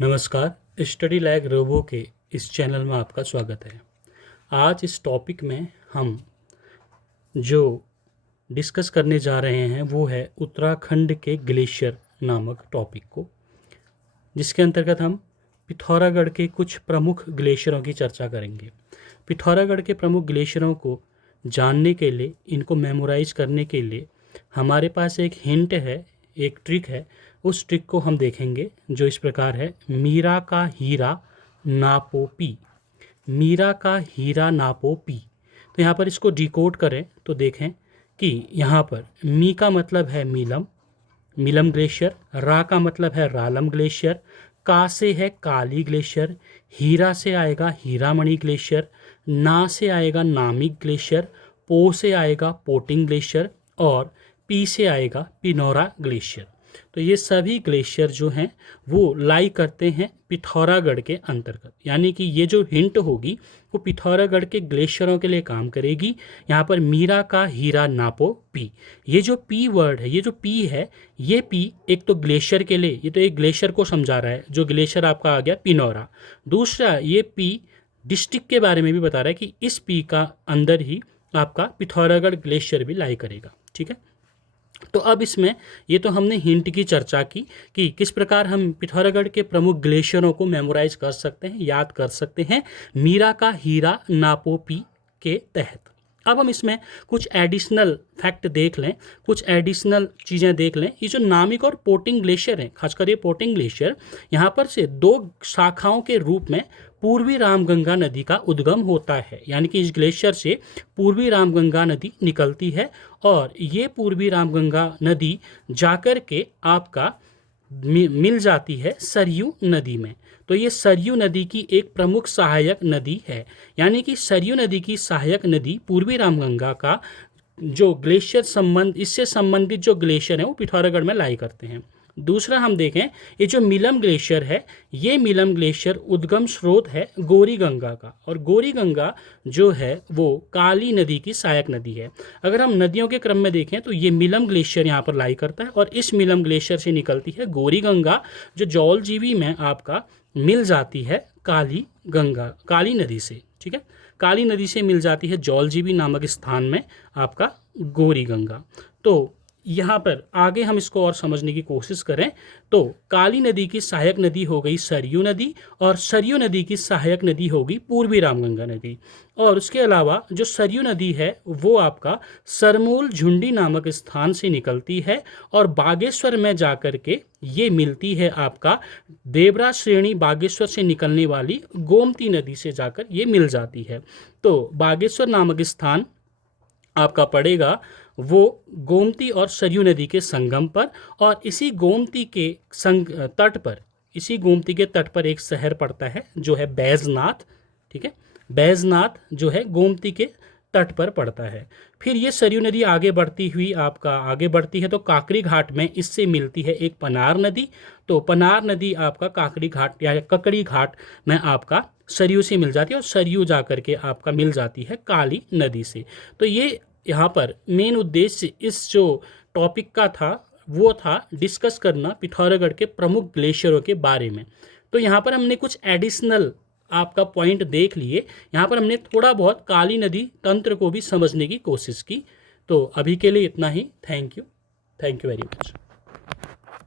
नमस्कार, study lag robo के इस चैनल में आपका स्वागत है। आज इस टॉपिक में हम जो डिस्कस करने जा रहे हैं वो है उत्तराखंड के ग्लेशियर नामक टॉपिक को, जिसके अंतर्गत हम पिथौरागढ़ के कुछ प्रमुख ग्लेशियरों की चर्चा करेंगे। पिथौरागढ़ के प्रमुख ग्लेशियरों को जानने के लिए, इनको मेमोराइज करने के लिए हमारे पास एक हिंट है, एक ट्रिक है। उस ट्रिक को हम देखेंगे जो इस प्रकार है। मीरा का हीरा नापो पी। मीरा का हीरा नापो पी। तो यहाँ पर इसको डिकोड करें तो देखें कि यहाँ पर मी का मतलब है मीलम, मीलम ग्लेशियर। रा का मतलब है रालम ग्लेशियर। का से है काली ग्लेशियर। हीरा से आएगा हीरामणि ग्लेशियर। ना से आएगा नामिक ग्लेशियर। पो से आएगा पोटिंग ग्लेशियर और पी से आएगा पिनौरा ग्लेशियर। तो ये सभी ग्लेशियर जो हैं वो लाई करते हैं पिथौरागढ़ के अंतर्गत, यानी कि ये जो हिंट होगी वो पिथौरागढ़ के ग्लेशियरों के लिए काम करेगी। यहाँ पर मीरा का हीरा नापो पी, ये जो पी वर्ड है, ये जो पी है, ये पी एक तो ग्लेशियर के लिए, ये तो एक ग्लेशियर को समझा रहा है, जो ग्लेशियर आपका आ गया पिनौरा। दूसरा, ये पी डिस्ट्रिक्ट के बारे में भी बता रहा है कि इस पी का अंदर ही आपका पिथौरागढ़ ग्लेशियर भी लाई करेगा। ठीक है, तो अब इसमें ये तो हमने हिंट की चर्चा की कि किस प्रकार हम पिथौरागढ़ के प्रमुख ग्लेशियरों को मेमोराइज कर सकते हैं, याद कर सकते हैं मीरा का हीरा नापो पी के तहत। अब हम इसमें कुछ एडिशनल फैक्ट देख लें, कुछ एडिशनल चीज़ें देख लें। ये जो नामिक और पोटिंग ग्लेशियर हैं, खासकर ये पोटिंग ग्लेशियर, यहाँ पर से दो शाखाओं के रूप में पूर्वी रामगंगा नदी का उद्गम होता है, यानी कि इस ग्लेशियर से पूर्वी रामगंगा नदी निकलती है और ये पूर्वी रामगंगा नदी जाकर के आपका मिल जाती है सरयू नदी में। तो ये सरयू नदी की एक प्रमुख सहायक नदी है, यानी कि सरयू नदी की सहायक नदी पूर्वी रामगंगा का जो ग्लेशियर संबंध, इससे संबंधित जो ग्लेशियर है वो पिथौरागढ़ में लाई करते हैं। दूसरा हम देखें, ये जो मीलम ग्लेशियर है, ये मीलम ग्लेशियर उद्गम स्रोत है गौरी गंगा का, और गौरी गंगा जो है वो काली नदी की सहायक नदी है। अगर हम नदियों के क्रम में देखें तो ये मीलम ग्लेशियर यहाँ पर लाई करता है और इस मीलम ग्लेशियर से निकलती है गौरी गंगा, जो जौलजीबी में आपका मिल जाती है काली गंगा, काली नदी से। ठीक है, काली नदी से मिल जाती है जौलजीबी नामक स्थान में आपका गौरी गंगा। तो यहाँ पर आगे हम इसको और समझने की कोशिश करें तो काली नदी की सहायक नदी हो गई सरयू नदी और सरयू नदी की सहायक नदी होगी पूर्वी रामगंगा नदी। और उसके अलावा जो सरयू नदी है वो आपका सरमूल झुंडी नामक स्थान से निकलती है और बागेश्वर में जाकर के ये मिलती है आपका देवरा श्रेणी बागेश्वर से निकलने वाली गोमती नदी से जाकर ये मिल जाती है। तो बागेश्वर नामक स्थान आपका पड़ेगा वो गोमती और सरयू नदी के संगम पर, और इसी गोमती के तट पर, इसी गोमती के तट पर एक शहर पड़ता है जो है बैजनाथ। ठीक है, बैजनाथ जो है गोमती के तट पर पड़ता है। फिर ये सरयू नदी आगे बढ़ती हुई आपका आगे बढ़ती है तो काकरी घाट में इससे मिलती है एक पनार नदी। तो पनार नदी आपका काकरी घाट या ककड़ी घाट में आपका सरयू से मिल जाती है और सरयू जाकर के आपका मिल जाती है काली नदी से। तो ये यहाँ पर मेन उद्देश्य इस जो टॉपिक का था वो था डिस्कस करना पिथौरागढ़ के प्रमुख ग्लेशियरों के बारे में। तो यहाँ पर हमने कुछ एडिशनल आपका पॉइंट देख लिए। यहाँ पर हमने थोड़ा बहुत काली नदी तंत्र को भी समझने की कोशिश की। तो अभी के लिए इतना ही। Thank you very much.